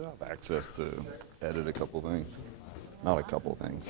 still have access to edit a couple things. Not a couple things.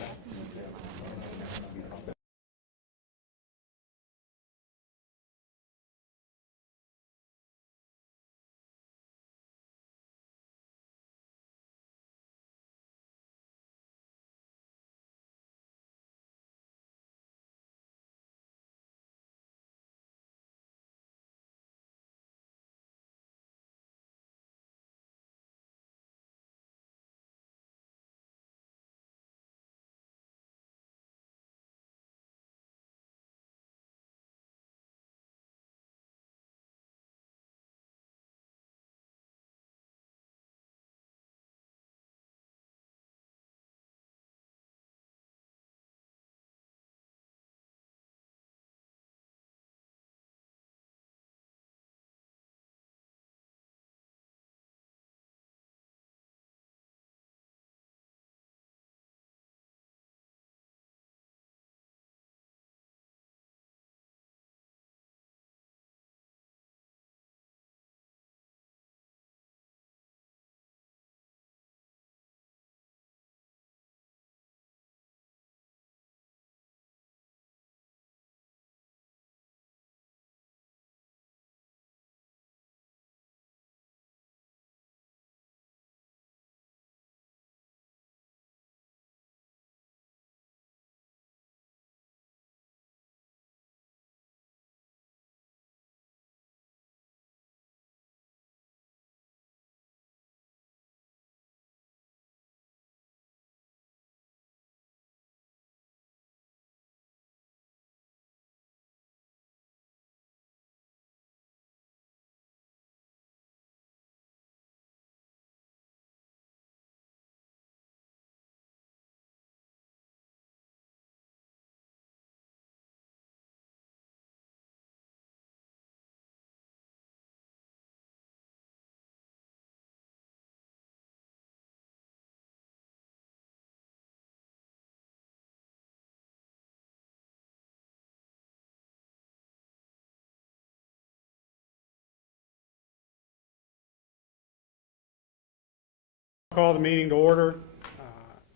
Call the meeting to order.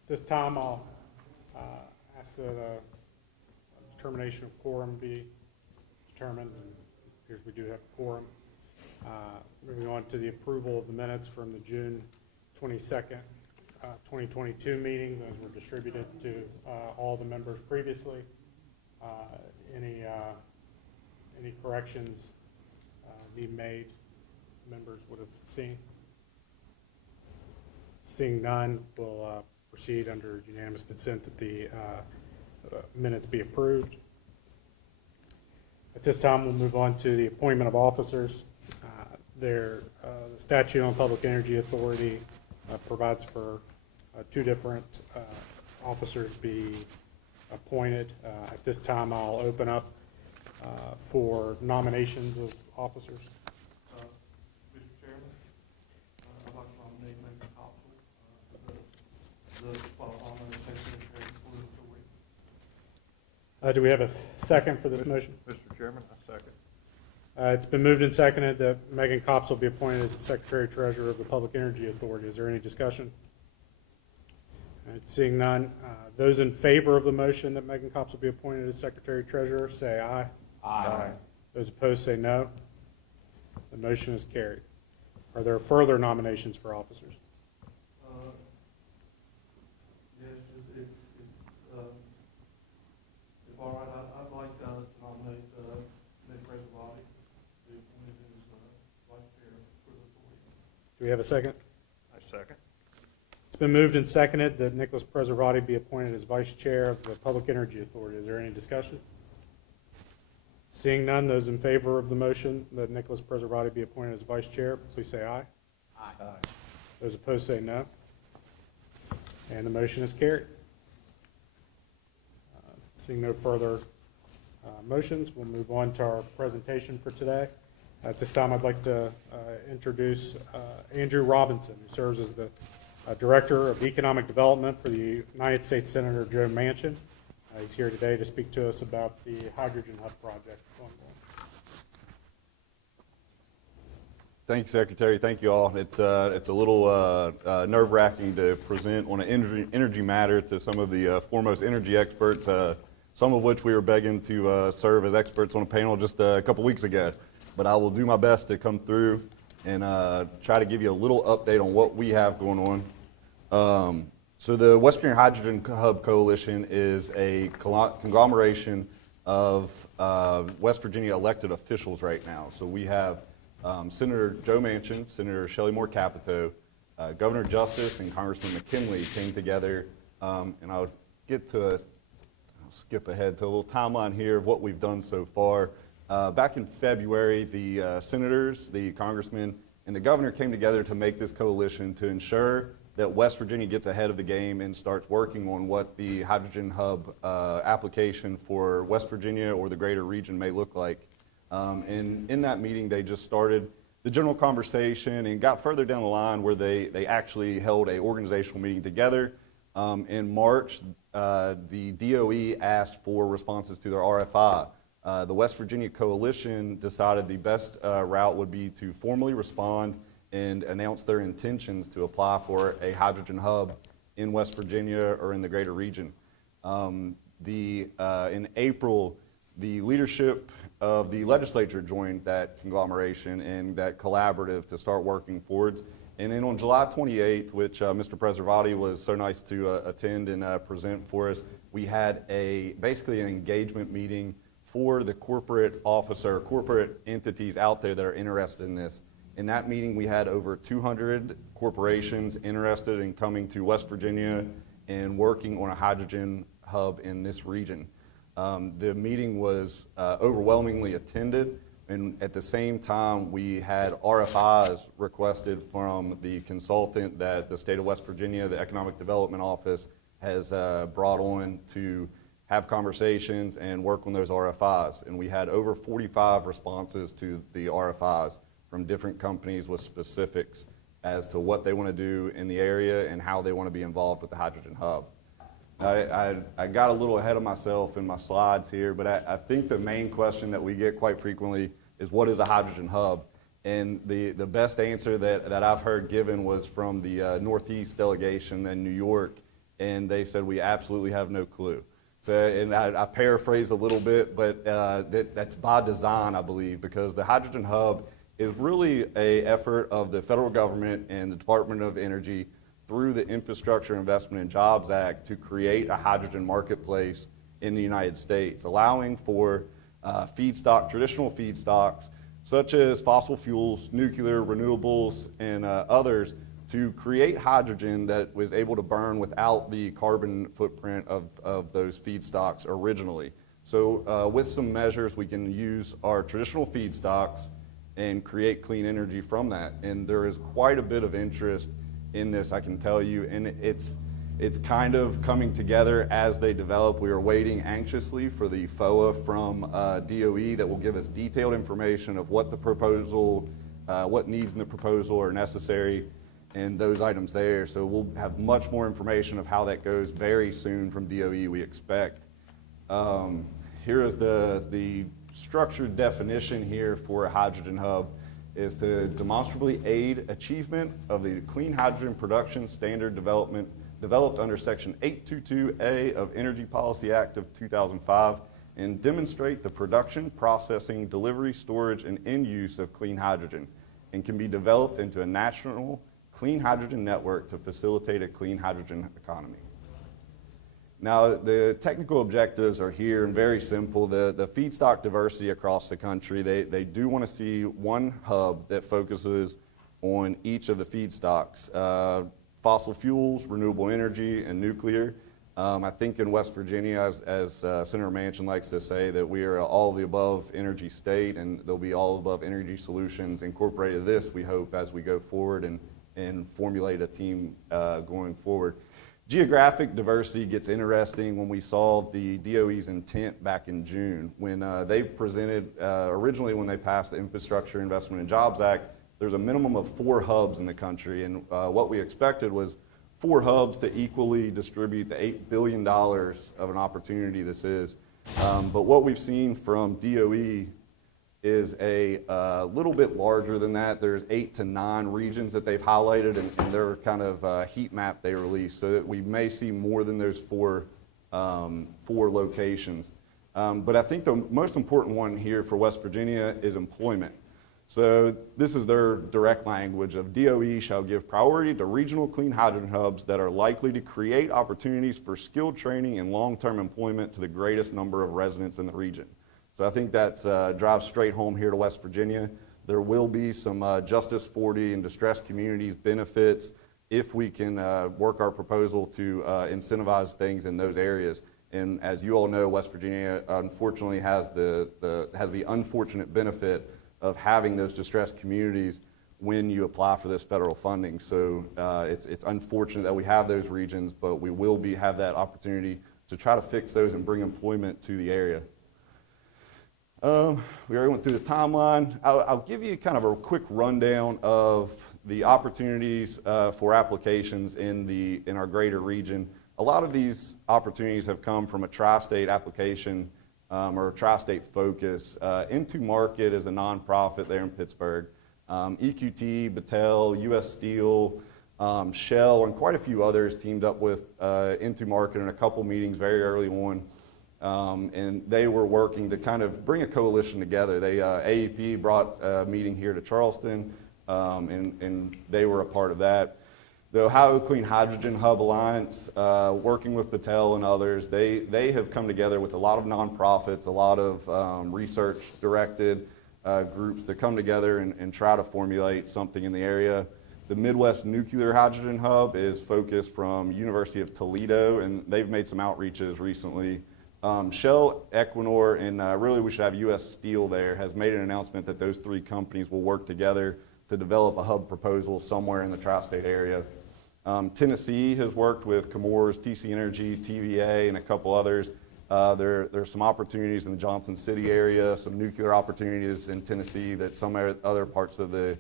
This time I'll ask that a determination of quorum be determined, and it appears we do have a quorum. Moving on to the approval of the minutes from the June 22nd, 2022 meeting. Those were distributed to all the members previously. Any corrections need made, members would have seen. Seeing none, we'll proceed under unanimous consent that the minutes be approved. At this time, we'll move on to the appointment of officers. The statute on Public Energy Authority provides for two different officers be appointed. At this time, I'll open up for nominations of officers. Mr. Chairman, I'd like to nominate Megan Copsell, the spot on the Secretary for the Authority. Do we have a second for this motion? Mr. Chairman, I second. It's been moved and seconded that Megan Copsell be appointed as the Secretary Treasurer of the Public Energy Authority. Is there any discussion? All right, seeing none, those in favor of the motion that Megan Copsell be appointed as Secretary Treasurer, say aye. Aye. Those opposed say no. The motion is carried. Are there further nominations for officers? Yes, if all right, I'd like to nominate Nick Prezzolati to be appointed as Vice Chair for the Authority. Do we have a second? I second. It's been moved and seconded that Nicholas Prezzolati be appointed as Vice Chair of the Public Energy Authority. Is there any discussion? Seeing none, those in favor of the motion that Nicholas Prezzolati be appointed as Vice Chair, please say aye. Aye. Those opposed say no. And the motion is carried. Seeing no further motions, we'll move on to our presentation for today. At this time, I'd like to introduce Andrew Robinson, who serves as the Director of Economic Development for the United States Senator Joe Manchin. He's here today to speak to us about the Hydrogen Hub project ongoing. Thank you, Secretary. Thank you all. It's a little nerve-wracking to present on an energy matter to some of the foremost energy experts, some of which we were begging to serve as experts on a panel just a couple weeks ago. But I will do my best to come through and try to give you a little update on what we have going on. So the West Virginia Hydrogen Hub Coalition is a conglomeration of West Virginia elected officials right now. So we have Senator Joe Manchin, Senator Shelley Moore Capito, Governor Justice, and Congressman McKinley came together, and I'll skip ahead to a little timeline here of what we've done so far. Back in February, the senators, the congressmen, and the governor came together to make this coalition to ensure that West Virginia gets ahead of the game and starts working on what the hydrogen hub application for West Virginia or the greater region may look like. And in that meeting, they just started the general conversation and got further down the line where they actually held an organizational meeting together. In March, the DOE asked for responses to their RFI. The West Virginia Coalition decided the best route would be to formally respond and announce their intentions to apply for a hydrogen hub in West Virginia or in the greater region. In April, the leadership of the legislature joined that conglomeration and that collaborative to start working forwards. And then on July 28th, which Mr. Preservati was so nice to attend and present for us, we had basically an engagement meeting for the corporate entities out there that are interested in this. In that meeting, we had over 200 corporations interested in coming to West Virginia and working on a hydrogen hub in this region. The meeting was overwhelmingly attended, and at the same time, we had RFIs requested from the consultant that the state of West Virginia, the Economic Development Office, has brought on to have conversations and work on those RFIs. And we had over 45 responses to the RFIs from different companies with specifics as to what they want to do in the area and how they want to be involved with the hydrogen hub. I got a little ahead of myself in my slides here, but I think the main question that we get quite frequently is, what is a hydrogen hub? And the best answer that I've heard given was from the Northeast delegation in New York, and they said, we absolutely have no clue. So, and I paraphrase a little bit, but that's by design, I believe, because the hydrogen hub is really an effort of the federal government and the Department of Energy through the Infrastructure Investment and Jobs Act to create a hydrogen marketplace in the United States, allowing for traditional feedstocks, such as fossil fuels, nuclear, renewables, and others, to create hydrogen that was able to burn without the carbon footprint of those feedstocks originally. So with some measures, we can use our traditional feedstocks and create clean energy from that. And there is quite a bit of interest in this, I can tell you, and it's kind of coming together as they develop. We are waiting anxiously for the FOA from DOE that will give us detailed information of what the proposal, what needs in the proposal are necessary, and those items there. So we'll have much more information of how that goes very soon from DOE, we expect. Here is the structured definition here for a hydrogen hub, is to demonstrably aid achievement of the clean hydrogen production standard developed under Section 822A of Energy Policy Act of 2005 and demonstrate the production, processing, delivery, storage, and end use of clean hydrogen, and can be developed into a national clean hydrogen network to facilitate a clean hydrogen economy. Now, the technical objectives are here and very simple. The feedstock diversity across the country, they do want to see one hub that focuses on each of the feedstocks, fossil fuels, renewable energy, and nuclear. I think in West Virginia, as Senator Manchin likes to say, that we are all the above energy state, and there'll be all above energy solutions incorporated in this, we hope, as we go forward and formulate a team going forward. Geographic diversity gets interesting when we saw the DOE's intent back in June when they presented, originally when they passed the Infrastructure Investment and Jobs Act, there's a minimum of 4 hubs in the country, and what we expected was 4 hubs to equally distribute the $8 billion of an opportunity this is. But what we've seen from DOE is a little bit larger than that. There's 8 to 9 regions that they've highlighted in their kind of heat map they released, so that we may see more than those four locations. But I think the most important one here for West Virginia is employment. So this is their direct language of DOE shall give priority to regional clean hydrogen hubs that are likely to create opportunities for skilled training and long-term employment to the greatest number of residents in the region. So I think that drives straight home here to West Virginia. There will be some Justice 40 and distressed communities benefits if we can work our proposal to incentivize things in those areas. And as you all know, West Virginia unfortunately has the unfortunate benefit of having those distressed communities when you apply for this federal funding. So it's unfortunate that we have those regions, but we will have that opportunity to try to fix those and bring employment to the area. We already went through the timeline. I'll give you kind of a quick rundown of the opportunities for applications in our greater region. A lot of these opportunities have come from a tri-state application or a tri-state focus. Into Market is a nonprofit there in Pittsburgh. EQT, Battelle, U.S. Steel, Shell, and quite a few others teamed up with Into Market in a couple meetings very early on. And they were working to kind of bring a coalition together. AEP brought a meeting here to Charleston, and they were a part of that. The Ohio Clean Hydrogen Hub Alliance, working with Battelle and others, they have come together with a lot of nonprofits, a lot of research-directed groups to come together and try to formulate something in the area. The Midwest Nuclear Hydrogen Hub is focused from University of Toledo, and they've made some outreaches recently. Shell, Equinor, and really we should have U.S. Steel there, has made an announcement that those 3 companies will work together to develop a hub proposal somewhere in the tri-state area. Tennessee has worked with Chemours, TC Energy, TVA, and a couple others. There's some opportunities in the Johnson City area, some nuclear opportunities in Tennessee that some other parts of the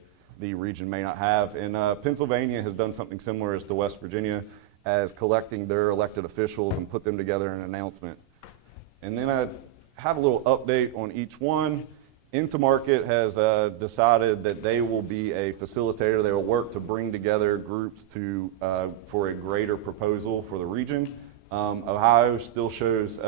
region may not have. And Pennsylvania has done something similar as to West Virginia, as collecting their elected officials and put them together in an announcement. And then I have a little update on each one. Into Market has decided that they will be a facilitator. They will work to bring together groups for a greater proposal for the region. Ohio still shows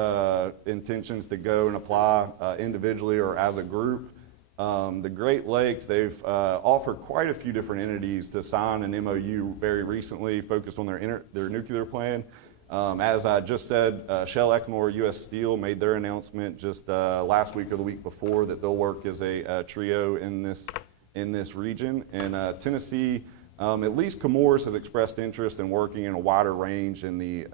intentions to go and apply individually or as a group. The Great Lakes, they've offered quite a few different entities to sign an MOU very recently focused on their nuclear plan. As I just said, Shell, Equinor, U.S. Steel made their announcement just last week or the week before that they'll work as a trio in this region. And Tennessee, at least Chemours has expressed interest in working in a wider range in the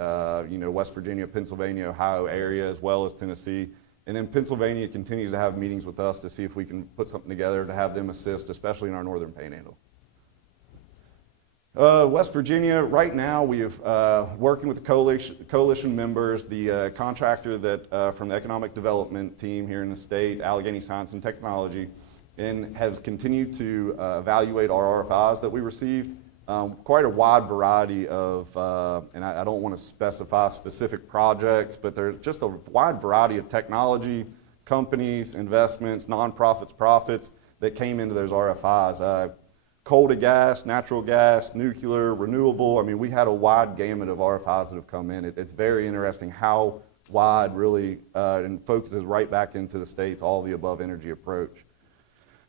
West Virginia, Pennsylvania, Ohio area, as well as Tennessee. And then Pennsylvania continues to have meetings with us to see if we can put something together to have them assist, especially in our northern panhandle. West Virginia, right now we have working with the coalition members, the contractor that from the economic development team here in the state, Allegheny Science and Technology, and has continued to evaluate our RFIs that we received. Quite a wide variety of, and I don't want to specify specific projects, but there's just a wide variety of technology, companies, investments, nonprofits, profits that came into those RFIs. Coal to gas, natural gas, nuclear, renewable. I mean, we had a wide gamut of RFIs that have come in. It's very interesting how wide really, and focuses right back into the state's all the above energy approach.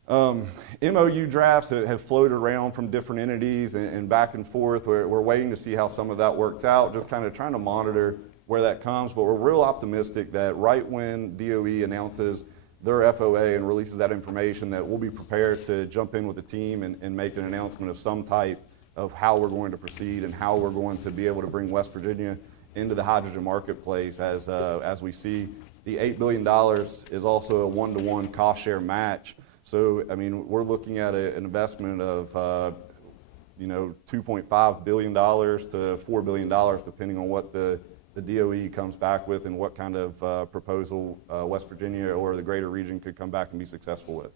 MOU drafts have floated around from different entities and back and forth. We're waiting to see how some of that works out, just kind of trying to monitor where that comes. But we're real optimistic that right when DOE announces their FOA and releases that information, that we'll be prepared to jump in with the team and make an announcement of some type of how we're going to proceed and how we're going to be able to bring West Virginia into the hydrogen marketplace. As we see, the $8 billion is also a one-to-one cost share match. So, I mean, we're looking at an investment of, $2.5 billion to $4 billion, depending on what the DOE comes back with and what kind of proposal West Virginia or the greater region could come back and be successful with.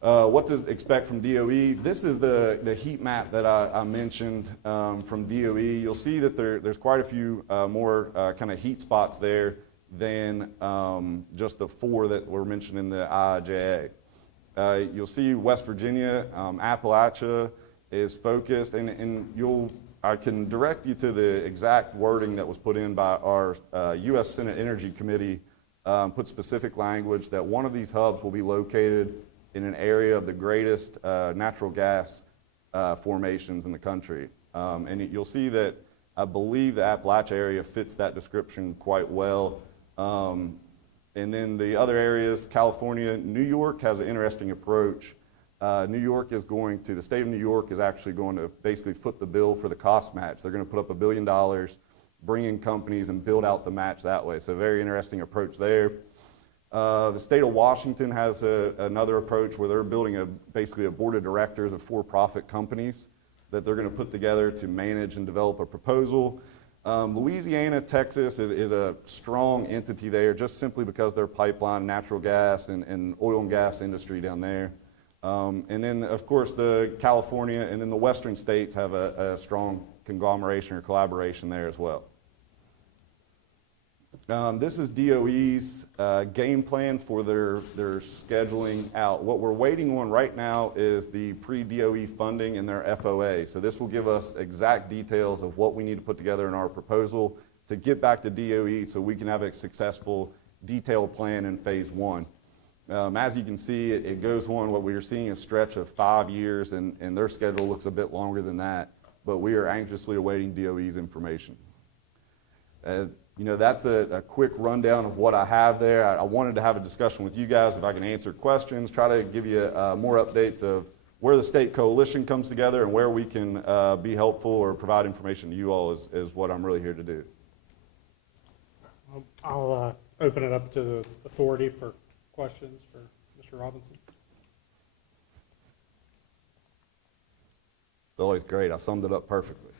What to expect from DOE? This is the heat map that I mentioned from DOE. You'll see that there's quite a few more kind of heat spots there. than just the 4 that were mentioned in the IIJA. You'll see West Virginia, Appalachia is focused, and I can direct you to the exact wording that was put in by our U.S. Senate Energy Committee, put specific language that one of these hubs will be located in an area of the greatest natural gas formations in the country. And you'll see that I believe the Appalachia area fits that description quite well. And then the other areas, California, New York has an interesting approach. The state of New York is actually going to basically foot the bill for the cost match. They're going to put up $1 billion, bring in companies and build out the match that way. So very interesting approach there. The state of Washington has another approach where they're building basically a board of directors of for-profit companies that they're going to put together to manage and develop a proposal. Louisiana, Texas is a strong entity there just simply because their pipeline, natural gas, and oil and gas industry down there. And then, of course, the California and then the western states have a strong conglomeration or collaboration there as well. This is DOE's game plan for their scheduling out. What we're waiting on right now is the pre-DOE funding and their FOA. So this will give us exact details of what we need to put together in our proposal to get back to DOE so we can have a successful detailed plan in phase 1. As you can see, it goes on. What we are seeing is a stretch of 5 years, and their schedule looks a bit longer than that, but we are anxiously awaiting DOE's information. That's a quick rundown of what I have there. I wanted to have a discussion with you guys if I can answer questions, try to give you more updates of where the state coalition comes together and where we can be helpful or provide information to you all is what I'm really here to do. I'll open it up to the authority for questions for Mr. Robinson. It's always great. I summed it up perfectly.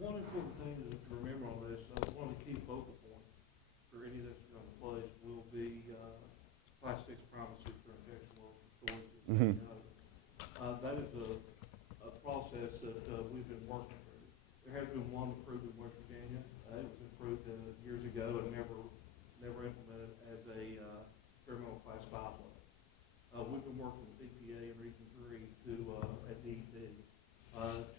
One important thing to remember on this, one of the key focal points for any of this on the place will be Class 6 promises for injection well storage. Mm-hmm. That is a process that we've been working through. There has been one approved in West Virginia. It was approved years ago and never implemented as a experimental Class 5 level. We've been working with EPA and Region 3 at DEP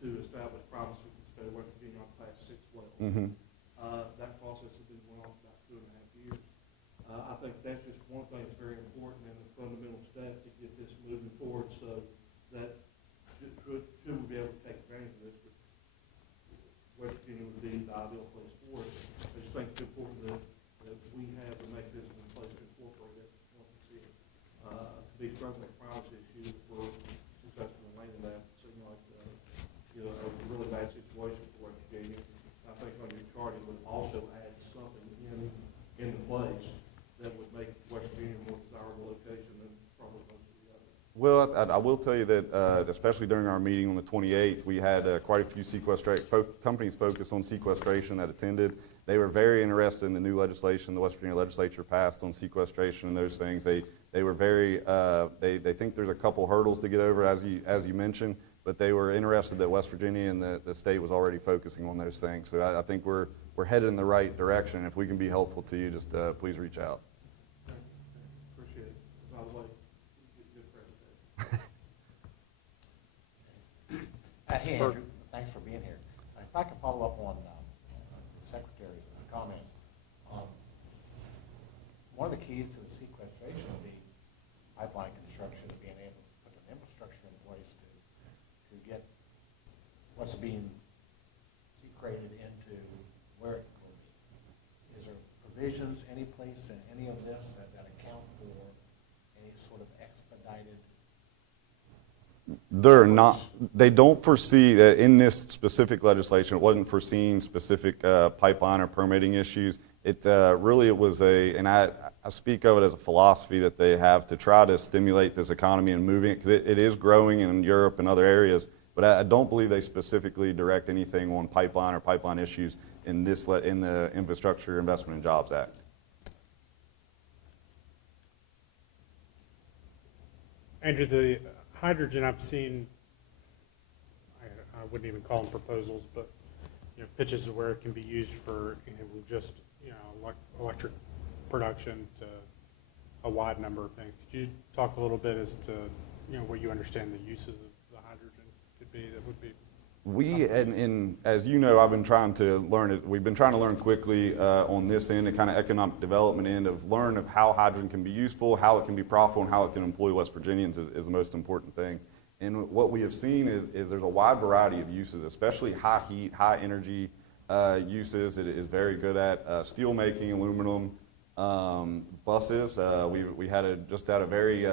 to establish promises to the state of West Virginia on Class 6 level. Mm-hmm. That process has been going on for about 2.5 years. I think that's just one thing that's very important and a fundamental step to get this moving forward so that should we be able to take advantage of this, West Virginia would be the ideal place for it. I just think it's important that we have a mechanism in place to incorporate it once we see it. To be struggling with promise issues for successful in landing that seemed like a really bad situation for West Virginia. I think on your chart it would also add something in place that would make West Virginia a more desirable location than probably most of the others. Well, I will tell you that, especially during our meeting on the 28th, we had quite a few companies focused on sequestration that attended. They were very interested in the new legislation the West Virginia legislature passed on sequestration and those things. They were very, they think there's a couple hurdles to get over, as you mentioned, but they were interested that West Virginia and the state was already focusing on those things. So I think we're headed in the right direction. If we can be helpful to you, just please reach out. Appreciate it. By the way, good presentation. Hey, Andrew, thanks for being here. If I can follow up on the Secretary's comments. One of the keys to the sequestration would be pipeline construction, being able to put an infrastructure in place to get what's being secreted into where it will be. Is there provisions any place in any of this that account for any sort of expedited? They're not. They don't foresee that in this specific legislation. It wasn't foreseeing specific pipeline or permitting issues. It was and I speak of it as a philosophy that they have to try to stimulate this economy and moving it because it is growing in Europe and other areas. But I don't believe they specifically direct anything on pipeline or pipeline issues in the Infrastructure Investment and Jobs Act. Andrew, the hydrogen I've seen, I wouldn't even call them proposals, but pitches of where it can be used for just electric production to a wide number of things. Could you talk a little bit as to, what you understand the uses of the hydrogen could be that would be? And as you know, I've been trying to learn it. We've been trying to learn quickly on this end, the kind of economic development end of learn of how hydrogen can be useful, how it can be profitable, and how it can employ West Virginians is the most important thing. And what we have seen is there's a wide variety of uses, especially high heat, high energy uses. It is very good at steel making, aluminum, buses. We just had a very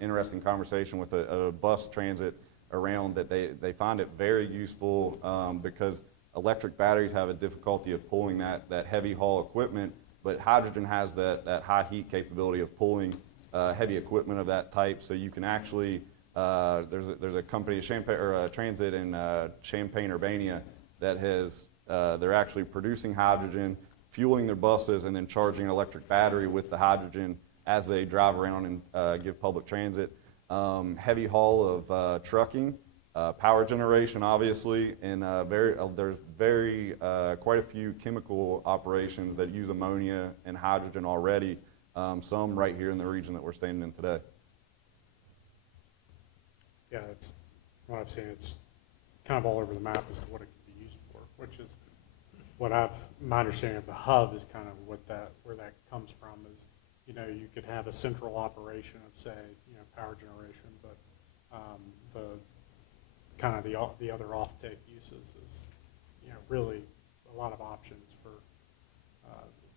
interesting conversation with a bus transit around that they find it very useful because electric batteries have a difficulty of pulling that heavy haul equipment, but hydrogen has that high heat capability of pulling heavy equipment of that type. So you can actually there's a company, a transit in Champaign, Urbana, that they're actually producing hydrogen, fueling their buses, and then charging an electric battery with the hydrogen as they drive around and give public transit. Heavy haul of trucking, power generation, obviously, and there's quite a few chemical operations that use ammonia and hydrogen already. Some right here in the region that we're standing in today. Yeah, it's what I've seen. It's kind of all over the map as to what it could be used for, which is my understanding of the hub is kind of where that comes from is, you could have a central operation of, say, power generation, but the other offtake uses is, really a lot of options for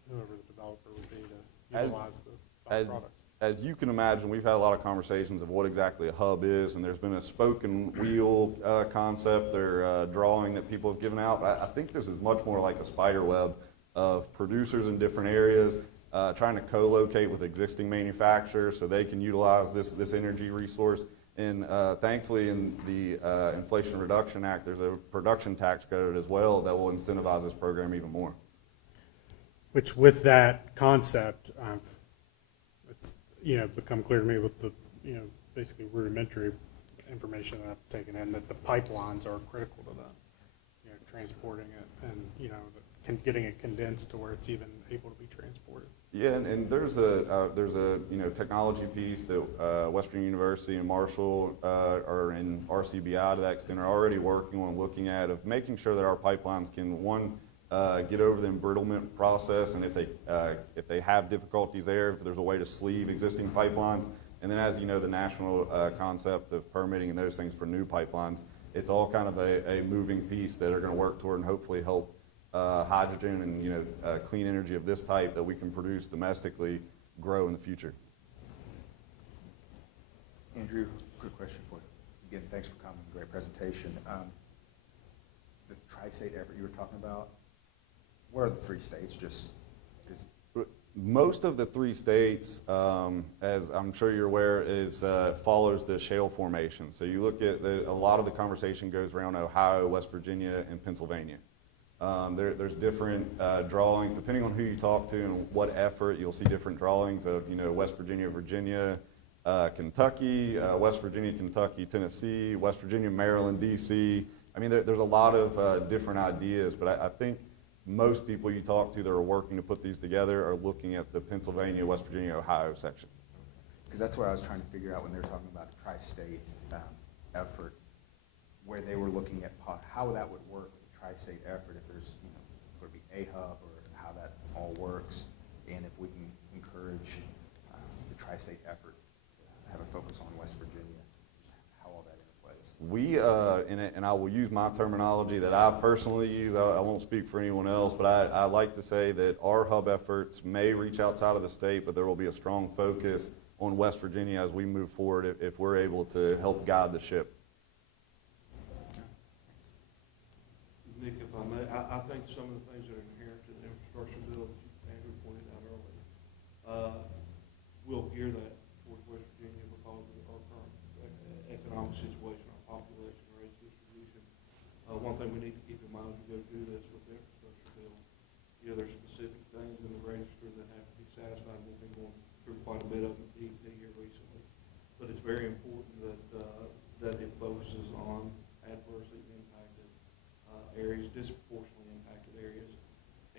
whoever the developer would be to utilize the byproduct. As you can imagine, we've had a lot of conversations of what exactly a hub is, and there's been a spoken wheel concept or drawing that people have given out. I think this is much more like a spider web of producers in different areas trying to co-locate with existing manufacturers so they can utilize this energy resource. And thankfully in the Inflation Reduction Act, there's a production tax credit as well that will incentivize this program even more. Which with that concept, it's become clear to me with the basically rudimentary information that I've taken in that the pipelines are critical to that, transporting it and getting it condensed to where it's even able to be transported. Yeah, and there's a technology piece that West Virginia University and Marshall are in RCBI to that extent are already working on looking at of making sure that our pipelines can get over the embrittlement process, and if they have difficulties there, if there's a way to sleeve existing pipelines, and then as you know, the national concept of permitting and those things for new pipelines, it's all kind of a moving piece that are going to work toward and hopefully help hydrogen and clean energy of this type that we can produce domestically grow in the future. Andrew, quick question for you. Again, thanks for coming. Great presentation. The tri-state effort you were talking about, what are the three states? Most of the three states, as I'm sure you're aware, follows the shale formation. So you look at a lot of the conversation goes around Ohio, West Virginia, and Pennsylvania. There's different drawings depending on who you talk to and what effort. You'll see different drawings of West Virginia, Virginia, Kentucky, West Virginia, Kentucky, Tennessee, West Virginia, Maryland, D.C. I mean, there's a lot of different ideas, but I think most people you talk to that are working to put these together are looking at the Pennsylvania, West Virginia, Ohio section. Because that's what I was trying to figure out when they were talking about a tri-state effort, where they were looking at how that would work with the tri-state effort, if there's, would be a hub or how that all works, and if we can encourage the tri-state effort to have a focus on West Virginia, how all that interplays. And I will use my terminology that I personally use. I won't speak for anyone else, but I like to say that our hub efforts may reach outside of the state, but there will be a strong focus on West Virginia as we move forward if we're able to help guide the ship. Nick, if I may, I think some of the things that are inherent in the infrastructure bill that Andrew pointed out earlier will gear that towards West Virginia because of our current economic situation, our population, our age distribution. One thing we need to keep in mind as we go do this with the infrastructure bill, there's specific things in the register that have to be satisfied. We've been going through quite a bit of it here recently, but it's very important that it focuses on adversely impacted areas, disproportionately impacted areas,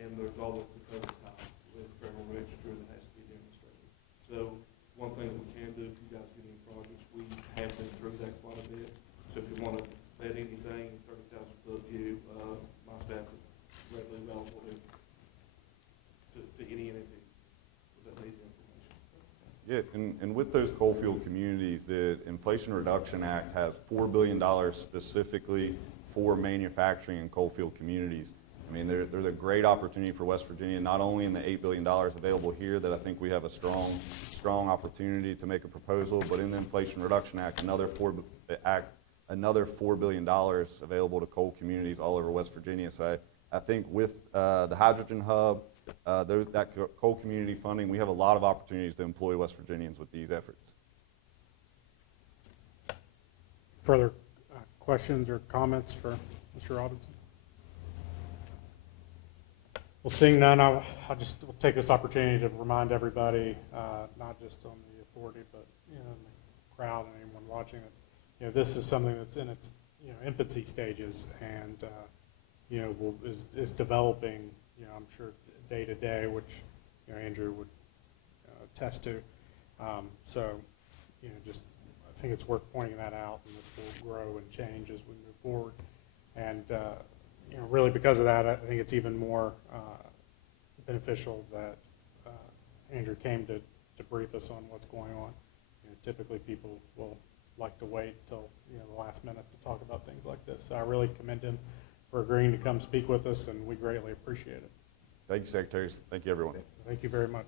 and there's always the cover top with federal register that has to be demonstrated. So one thing that we can do, if you guys get any projects, we have been through that quite a bit. So if you want to bet anything, 30,000 foot view, my staff is readily available to any entity that needs information. Yeah, and with those coal field communities, the Inflation Reduction Act has $4 billion specifically for manufacturing and coal field communities. I mean, there's a great opportunity for West Virginia, not only in the $8 billion available here that I think we have a strong opportunity to make a proposal, but in the Inflation Reduction Act, another $4 billion available to coal communities all over West Virginia. So I think with the hydrogen hub, that coal community funding, we have a lot of opportunities to employ West Virginians with these efforts. Further questions or comments for Mr. Robinson? Well, seeing none, I'll just will take this opportunity to remind everybody, not just on the authority, but the crowd and anyone watching it. This is something that's in its infancy stages, and is developing. I'm sure day to day, which Andrew would attest to. So, just I think it's worth pointing that out, and this will grow and change as we move forward. And really because of that, I think it's even more beneficial that Andrew came to brief us on what's going on. Typically people will like to wait till the last minute to talk about things like this. So I really commend him for agreeing to come speak with us, and we greatly appreciate it. Thank you, Secretaries. Thank you, everyone. Thank you very much.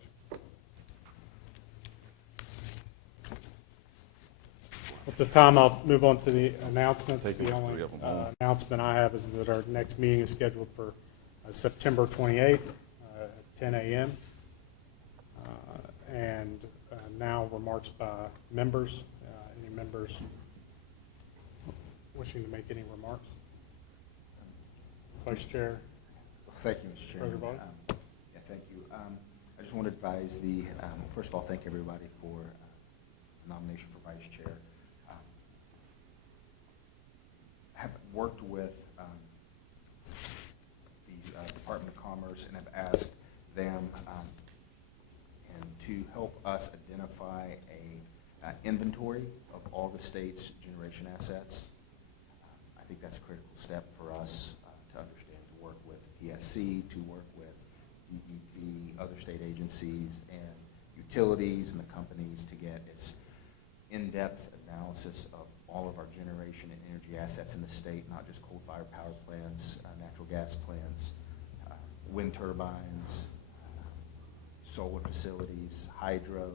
At this time, I'll move on to the announcements. The only announcement I have is that our next meeting is scheduled for September 28th at 10 a.m. And now remarks by members. Any members wishing to make any remarks? Vice Chair. Thank you, Mr. Chairman. President Body? Yeah, thank you. I just want to advise first of all, thank everybody for the nomination for Vice Chair. Have worked with the Department of Commerce and have asked them and to help us identify a inventory of all the state's generation assets. I think that's a critical step for us to understand, to work with PSC, to work with DEP, other state agencies, and utilities and the companies to get its in-depth analysis of all of our generation and energy assets in the state, not just coal-fired power plants, natural gas plants, wind turbines, solar facilities, hydro,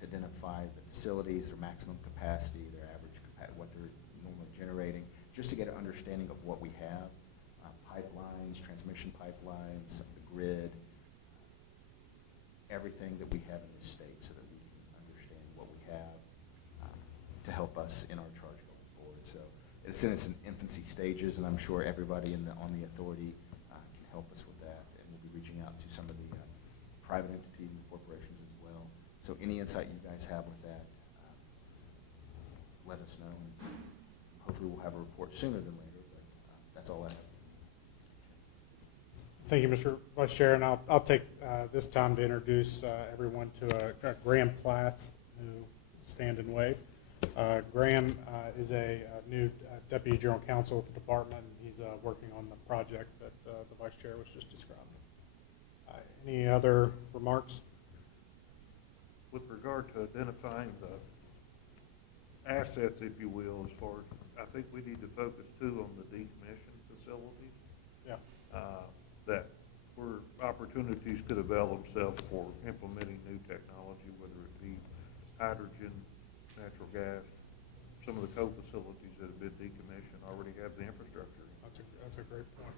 to identify the facilities, their maximum capacity, their average capacity, what they're normally generating, just to get an understanding of what we have, pipelines, transmission pipelines, the grid, everything that we have in this state so that we can understand what we have to help us in our charge going forward. So it's in its infancy stages, and I'm sure everybody on the authority can help us with that, and we'll be reaching out to some of the private entities and corporations as well. So any insight you guys have with that, let us know, and hopefully we'll have a report sooner than later, but that's all I have. Thank you, Mr. Vice Chair, and I'll take this time to introduce everyone to Graham Platts, who stand and wave. Graham is a new Deputy General Counsel at the department, and he's working on the project that the Vice Chair was just describing. Any other remarks? With regard to identifying the assets, if you will, as far as, I think we need to focus too on the decommissioned facilities. Yeah. That where opportunities could avail themselves for implementing new technology, whether it be hydrogen, natural gas. Some of the coal facilities that have been decommissioned already have the infrastructure. That's a great point.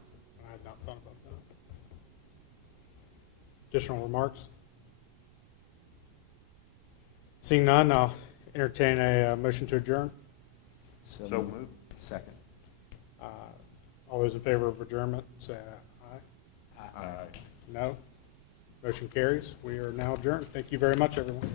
I had not thought about that. Additional remarks? Seeing none, I'll entertain a motion to adjourn. So moved. Second. All those in favor of adjournment, say aye. Aye. No? Motion carries. We are now adjourned. Thank you very much, everyone.